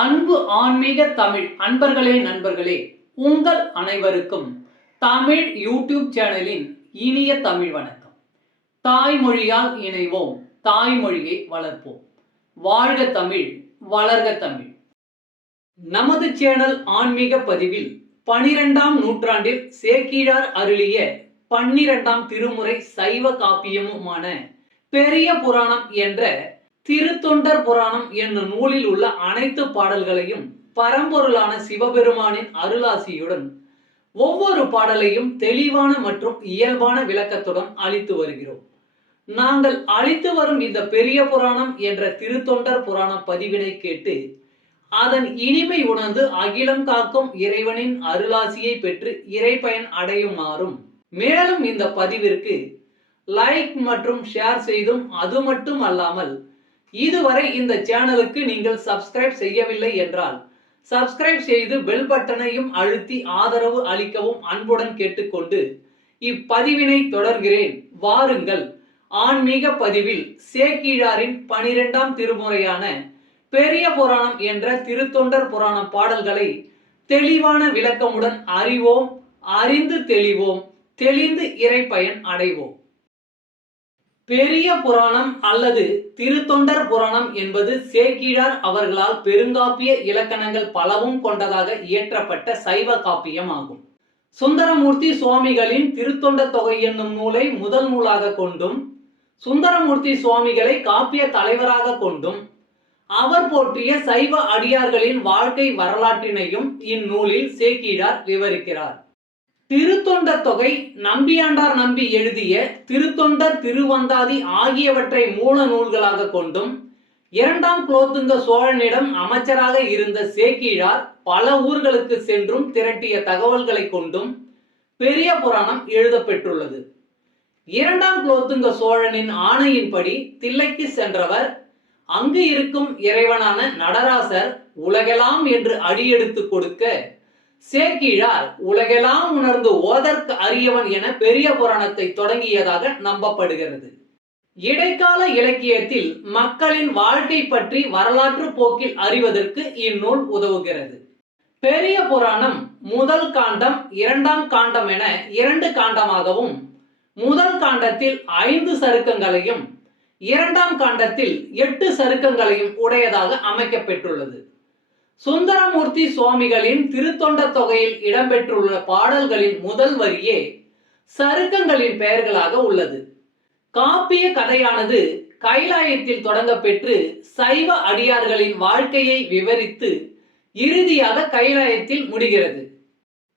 அன்பு ஆன்மீக தமிழ் அன்பர்களே நண்பர்களே, உங்கள் அனைவருக்கும் தமிழ் யூடியூப் சேனலின் இனிய தமிழ் வணக்கம். தாய்மொழியால் இணைவோம், தாய்மொழியை வளர்ப்போம். வாழ்க தமிழ், வளர்க தமிழ். நமது சேனல் ஆன்மீக பதிவில் 12ஆம் நூற்றாண்டில் சேக்கிழார் அருளிய 12ஆம் திருமுறை சைவ காப்பியமுமான பெரிய புராணம் என்ற திருத்தொண்டர் புராணம் என்னும் நூலில் உள்ள அனைத்து பாடல்களையும் பரம்பொருளான சிவபெருமானின் அருளாசியுடன் ஒவ்வொரு பாடலையும் தெளிவான மற்றும் இயல்பான விளக்கத்துடன் அளித்து வருகிறோம். நாங்கள் அளித்து வரும் இந்த பெரிய புராணம் என்ற திருத்தொண்டர் புராண பதிவினை கேட்டு அதன் இனிமை உணர்ந்து அகிலம் காக்கும் இறைவனின் அருளாசியை பெற்று இறைப்பயன் அடையுமாறும், மேலும் இந்த பதிவிற்கு லைக் மற்றும் ஷேர் செய்தும், அது மட்டும் அல்லாமல் இதுவரை இந்த சேனலுக்கு நீங்கள் சப்ஸ்கிரைப் செய்யவில்லை என்றால் சப்ஸ்கிரைப் செய்து பெல் பட்டனையும் அழுத்தி ஆதரவு அளிக்கவும் அன்புடன் கேட்டுக்கொண்டு இப்பதிவினை தொடர்கிறேன். வாருங்கள், ஆன்மீக பதிவில் சேக்கிழாரின் 12ஆம் திருமுறையான பெரிய புராணம் என்ற திருத்தொண்டர் புராண பாடல்களை தெளிவான விளக்கமுடன் அறிவோம், அறிந்து தெளிவோம், தெளிந்து இறைப்பயன் அடைவோம். பெரிய புராணம் அல்லது திருத்தொண்டர் புராணம் என்பது சேக்கிழார் அவர்களால் பெருங்காப்பிய இலக்கணங்கள் பலவும் கொண்டதாக இயற்றப்பட்ட சைவ காப்பியம் ஆகும். சுந்தரமூர்த்தி சுவாமிகளின் திருத்தொண்ட தொகை என்னும் நூலை முதல் நூலாக கொண்டும், சுந்தரமூர்த்தி சுவாமிகளை காப்பிய தலைவராக கொண்டும், அவர் போற்றிய சைவ அடியார்களின் வாழ்க்கை வரலாற்றினையும் இந்நூலில் சேக்கிழார் விவரிக்கிறார். திருத்தொண்ட தொகை நம்பியாண்டார் நம்பி எழுதிய திருத்தொண்டர் திருவந்தாதி ஆகியவற்றை மூல நூல்களாக கொண்டும், 2ஆம் குலோத்துங்க சோழனிடம் அமைச்சராக இருந்த சேக்கிழார் பல ஊர்களுக்கு சென்றும் திரட்டிய தகவல்களை கொண்டும் பெரிய புராணம் எழுதப்பெற்றுள்ளது. 2ஆம் குலோத்துங்க சோழனின் ஆணையின்படி தில்லைக்கு சென்றவர் அங்கு இருக்கும் இறைவனான நடராசர் உலகெல்லாம் என்று அடியெடுத்து கொடுக்க, சேக்கிழார் உலகெல்லாம் உணர்ந்து ஓதற்கு அரியவன் என பெரிய புராணத்தை தொடங்கியதாக நம்பப்படுகிறது. இடைக்கால இலக்கியத்தில் மக்களின் வாழ்க்கை பற்றி வரலாற்று போக்கில் அறிவதற்கு இந்நூல் உதவுகிறது. பெரிய புராணம் முதல் காண்டம், 2ஆம் காண்டம் என 2 காண்டமாகவும், முதல் காண்டத்தில் 5 சருக்கங்களையும் 2ஆம் காண்டத்தில் 8 சருக்கங்களையும் உடையதாக அமைக்கப்பெற்றுள்ளது. சுந்தரமூர்த்தி சுவாமிகளின் திருத்தொண்ட தொகையில் இடம்பெற்றுள்ள பாடல்களின் முதல் வரியே சருக்கங்களின் பெயர்களாக உள்ளது. காப்பிய கதையானது கைலாயத்தில் தொடங்க பெற்று சைவ அடியார்களின் வாழ்க்கையை விவரித்து இறுதியாக கைலாயத்தில் முடிகிறது.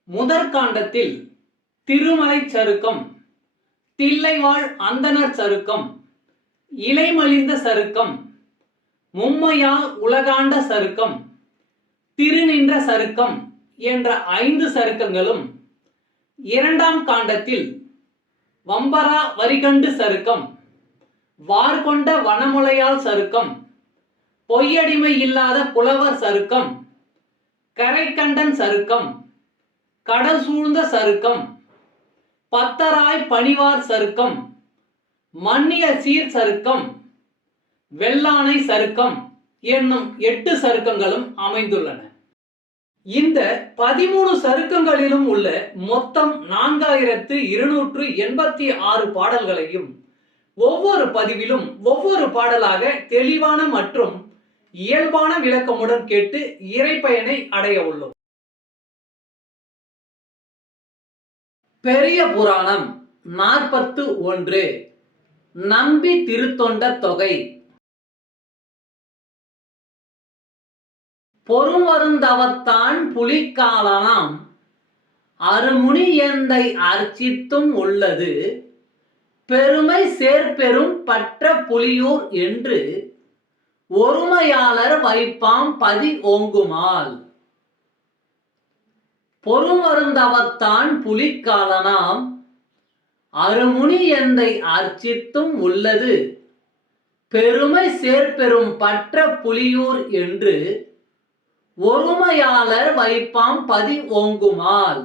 முதற்காண்டத்தில் திருமலை சருக்கம், தில்லைவாழ் அந்தணர் சருக்கம், இலைமலிந்த சருக்கம், மும்மையால் உலகாண்ட சருக்கம், திருநின்ற சருக்கம் என்ற 5 சருக்கங்களும், 2ஆம் காண்டத்தில் வம்பரா வரிகண்டு சருக்கம், வார்கொண்ட வனமுலையால் சருக்கம், பொய்யடிமை இல்லாத புலவர் சருக்கம், கரைக்கண்டன் சருக்கம், கடல் சூழ்ந்த சருக்கம், பத்தராய் பணிவார் சருக்கம், மன்னிய சீர் சருக்கம், வெள்ளானை சருக்கம் என்னும் 8 சருக்கங்களும் அமைந்துள்ளன. இந்த 13 சருக்கங்களிலும் உள்ள மொத்தம் 4286 பாடல்களையும் ஒவ்வொரு பதிவிலும் ஒவ்வொரு பாடலாக தெளிவான மற்றும் இயல்பான விளக்கமுடன் கேட்டு இறைப்பயனை அடைய உள்ளோம். பெரிய புராணம் 41 நம்பி திருத்தொண்ட தொகை. பொறுமருந்தவத்தான் புலிக்காலனாம் அருமுனி எந்தை அர்ச்சித்தும் உள்ளது பெருமை சேர்பெரும் பற்ற புலியூர் என்று ஒருமையாளர் வைப்பாம் பதி ஓங்குமால். பொறுமருந்தவத்தான் புலிக்காலனாம் அருமுனி எந்தை அர்ச்சித்தும் உள்ளது பெருமை சேர்பெரும் பற்ற புலியூர் என்று ஒருமையாளர் வைப்பாம் பதி ஓங்குமால்.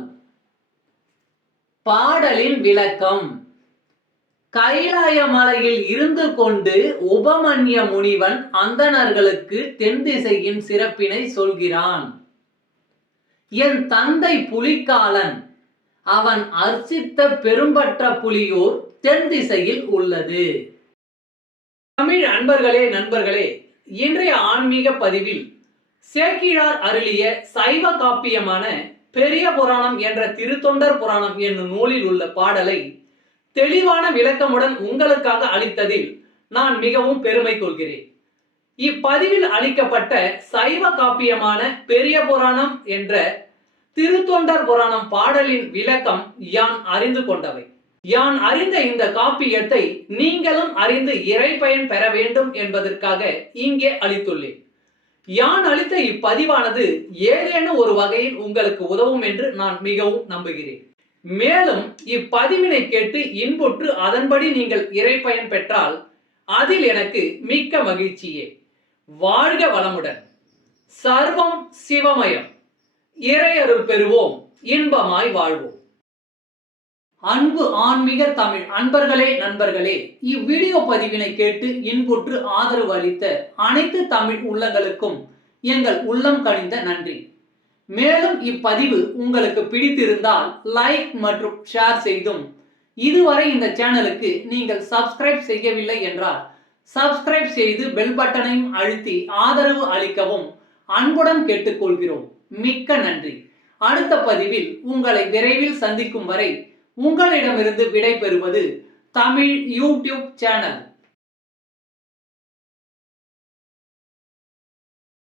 பாடலின் விளக்கம். கைலாய மலையில் இருந்து கொண்டு உபமன்ய முனிவன் அந்தணர்களுக்கு தென் திசையின் சிறப்பினை சொல்கிறான். என் தந்தை புலிக்காலன், அவன் அர்ச்சித்த பெரும்பற்ற புலியூர் தென் திசையில் உள்ளது. தமிழ் அன்பர்களே, நண்பர்களே, இன்றைய ஆன்மீக பதிவில் சேக்கிழார் அருளிய சைவ காப்பியமான பெரிய புராணம் என்ற திருத்தொண்டர் புராணம் என்னும் நூலில் உள்ள பாடலை தெளிவான விளக்கமுடன் உங்களுக்காக அளித்ததில் நான் மிகவும் பெருமை கொள்கிறேன். இப்பதிவில் அளிக்கப்பட்ட சைவ காப்பியமான பெரிய புராணம் என்ற திருத்தொண்டர் புராணம் பாடலின் விளக்கம் யான் அறிந்து கொண்டவை. யான் அறிந்த இந்த காப்பியத்தை நீங்களும் அறிந்து இறை பயன் பெற வேண்டும் என்பதற்காக இங்கே அளித்துள்ளேன். யான் அளித்த இப்பதிவானது ஏதேனும் ஒரு வகையில் உங்களுக்கு உதவும் என்று நான் மிகவும் நம்புகிறேன். மேலும் இப்பதிவினை கேட்டு இன்புற்று அதன்படி நீங்கள் இறை பயன் பெற்றால் அதில் எனக்கு மிக்க மகிழ்ச்சியே. வாழ்க வளமுடன். சர்வம் சிவமயம். இறை அருள் பெறுவோம், இன்பமாய் வாழ்வோம். அன்பு ஆன்மீக தமிழ் அன்பர்களே, நண்பர்களே, இவ்வீடியோ பதிவினை கேட்டு இன்புற்று ஆதரவு அளித்த அனைத்து தமிழ் உள்ளங்களுக்கும் எங்கள் உள்ளம் கனிந்த நன்றி. மேலும் இப்பதிவு உங்களுக்கு பிடித்திருந்தால் லைக் மற்றும் ஷேர் செய்தும், இதுவரை இந்த சேனலுக்கு நீங்கள் சப்ஸ்கிரைப் செய்யவில்லை என்றால் சப்ஸ்கிரைப் செய்து பெல் பட்டனையும் அழுத்தி ஆதரவு அளிக்கவும் அன்புடன் கேட்டுக்கொள்கிறோம். மிக்க நன்றி. அடுத்த பதிவில் உங்களை விரைவில் சந்திக்கும் வரை உங்களிடமிருந்து விடை பெறுவது தமிழ் யூடியூப் சேனல்.